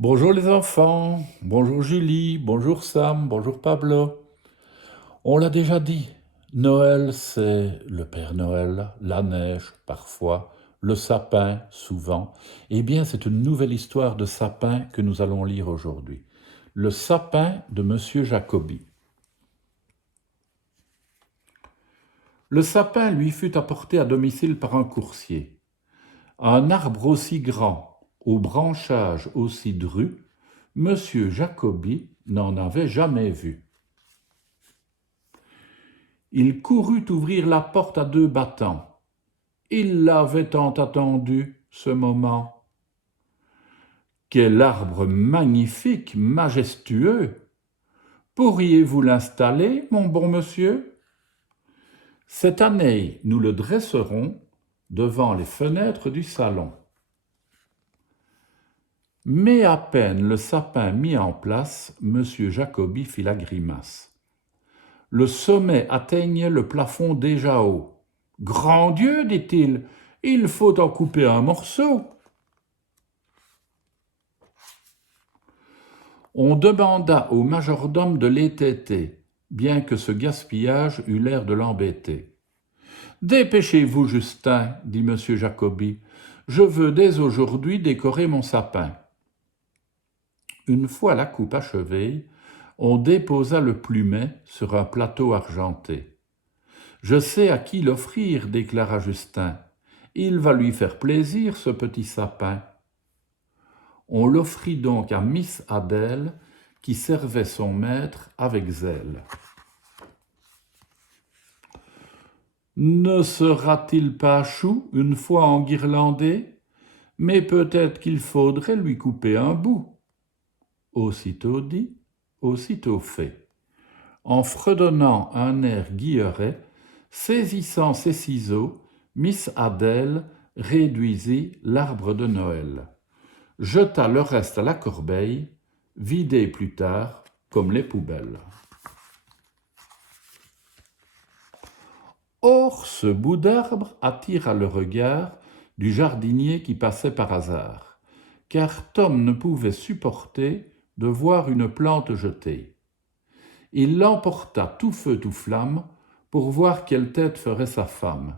Bonjour les enfants, bonjour Julie, bonjour Sam, bonjour Pablo. On l'a déjà dit, Noël c'est le Père Noël, la neige parfois, le sapin souvent. Eh bien c'est une nouvelle histoire de sapin que nous allons lire aujourd'hui. Le sapin de Monsieur Jacobi. Le sapin lui fut apporté à domicile par un coursier. Un arbre aussi grand, aux branchages aussi drus, Monsieur Jacobi n'en avait jamais vu. Il courut ouvrir la porte à deux battants. Il l'avait tant attendu, ce moment. Quel arbre magnifique, majestueux! Pourriez-vous l'installer, mon bon monsieur? Cette année, nous le dresserons devant les fenêtres du salon. Mais à peine le sapin mis en place, monsieur Jacobi fit la grimace. Le sommet atteignait le plafond déjà haut. « Grand Dieu, dit-il, il faut en couper un morceau. » On demanda au majordome de l'étêter, bien que ce gaspillage eût l'air de l'embêter. « Dépêchez-vous, Justin, dit M. Jacobi, je veux dès aujourd'hui décorer mon sapin. » Une fois la coupe achevée, on déposa le plumet sur un plateau argenté. « Je sais à qui l'offrir, déclara Justin. Il va lui faire plaisir, ce petit sapin. » On l'offrit donc à Miss Adèle, qui servait son maître avec zèle. Ne sera-t-il pas chou une fois enguirlandé? Mais peut-être qu'il faudrait lui couper un bout. Aussitôt dit, aussitôt fait. En fredonnant un air guilleret, saisissant ses ciseaux, Miss Adèle réduisit l'arbre de Noël. Jeta le reste à la corbeille, vidé plus tard comme les poubelles. Or, ce bout d'arbre attira le regard du jardinier qui passait par hasard, car Tom ne pouvait supporter de voir une plante jetée. Il l'emporta tout feu tout flamme pour voir quelle tête ferait sa femme.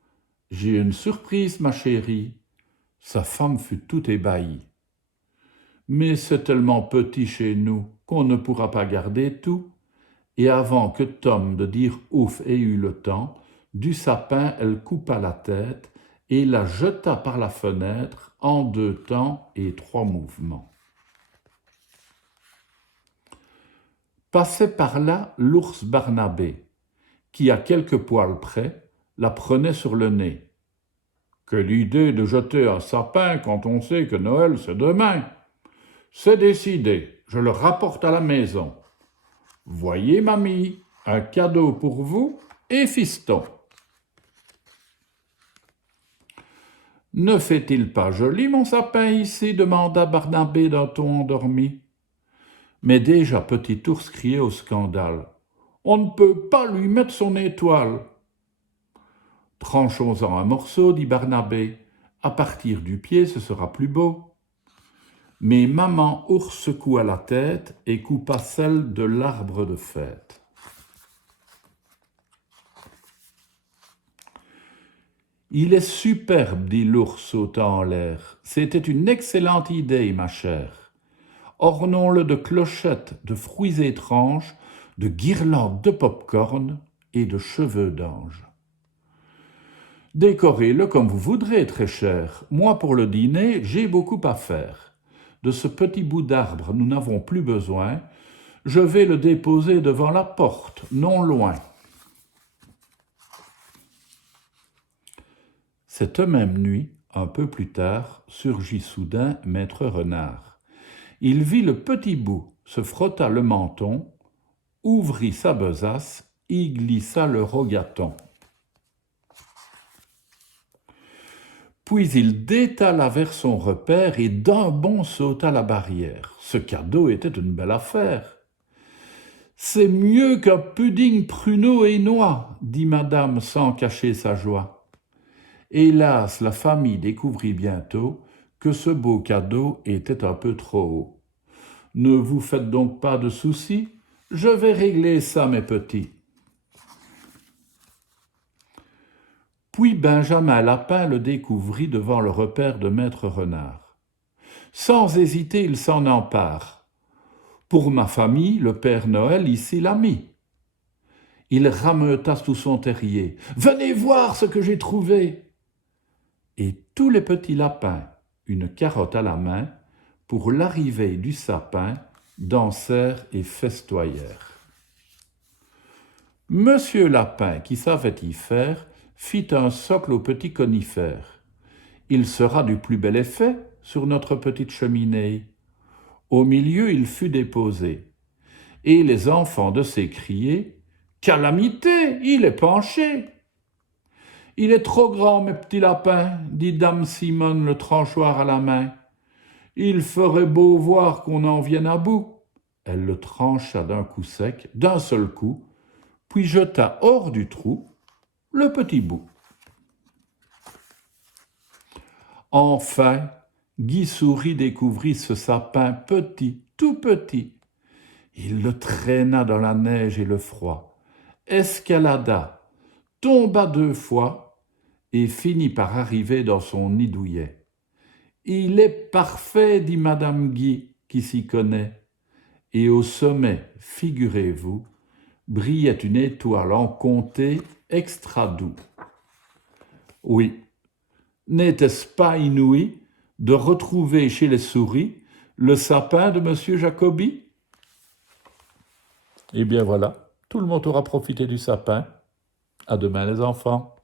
« J'ai une surprise, ma chérie. » Sa femme fut tout ébahie. « Mais c'est tellement petit chez nous qu'on ne pourra pas garder tout. » Et avant que Tom de dire ouf ait eu le temps, du sapin elle coupa la tête et la jeta par la fenêtre en 2 temps et 3 mouvements. Passait par là l'ours Barnabé, qui, à quelques poils près, la prenait sur le nez. « Quelle idée de jeter un sapin quand on sait que Noël c'est demain! C'est décidé, je le rapporte à la maison. Voyez, mamie, un cadeau pour vous et fiston. » « Ne fait-il pas joli, mon sapin, ici ?» demanda Barnabé d'un ton endormi. Mais déjà Petit Ours criait au scandale. « On ne peut pas lui mettre son étoile. » « Tranchons-en un morceau, dit Barnabé. À partir du pied, ce sera plus beau. » Mais maman ours secoua la tête et coupa celle de l'arbre de fête. « Il est superbe, dit l'ours sautant en l'air. C'était une excellente idée, ma chère. Ornons-le de clochettes, de fruits étranges, de guirlandes de pop-corn et de cheveux d'ange. Décorez-le comme vous voudrez, très cher. Moi, pour le dîner, j'ai beaucoup à faire. De ce petit bout d'arbre, nous n'avons plus besoin. Je vais le déposer devant la porte, non loin. » Cette même nuit, un peu plus tard, surgit soudain Maître Renard. Il vit le petit bout, se frotta le menton, ouvrit sa besace, y glissa le rogaton. Puis il détala vers son repère et d'un bond sauta la barrière. Ce cadeau était une belle affaire. « C'est mieux qu'un pudding pruneau et noix, » dit madame sans cacher sa joie. Hélas, la famille découvrit bientôt que ce beau cadeau était un peu trop haut. « Ne vous faites donc pas de soucis, je vais régler ça, mes petits. » Puis Benjamin Lapin le découvrit devant le repaire de Maître Renard. Sans hésiter, il s'en empare. « Pour ma famille, le Père Noël ici l'a mis. » Il rameuta sous son terrier. « Venez voir ce que j'ai trouvé !» Et tous les petits lapins, une carotte à la main, pour l'arrivée du sapin, dansèrent et festoyèrent. Monsieur Lapin, qui savait y faire, fit un socle aux petits conifères. Il sera du plus bel effet sur notre petite cheminée. Au milieu, il fut déposé. Et les enfants de s'écrier « Calamité, il est penché !»« Il est trop grand, mes petits lapins, dit dame Simone le tranchoir à la main. Il ferait beau voir qu'on en vienne à bout. » Elle le trancha d'un coup sec, d'un seul coup, puis jeta hors du trou le petit bout. Enfin, Guy Souris découvrit ce sapin petit, tout petit. Il le traîna dans la neige et le froid, escalada, tomba 2 fois et finit par arriver dans son nid douillet. « Il est parfait, dit Madame Guy, qui s'y connaît. » Et au sommet, figurez-vous, brillait une étoile en comté extra doux. Oui, n'était-ce pas inouï de retrouver chez les souris le sapin de Monsieur Jacobi? Eh bien voilà, tout le monde aura profité du sapin. À demain les enfants.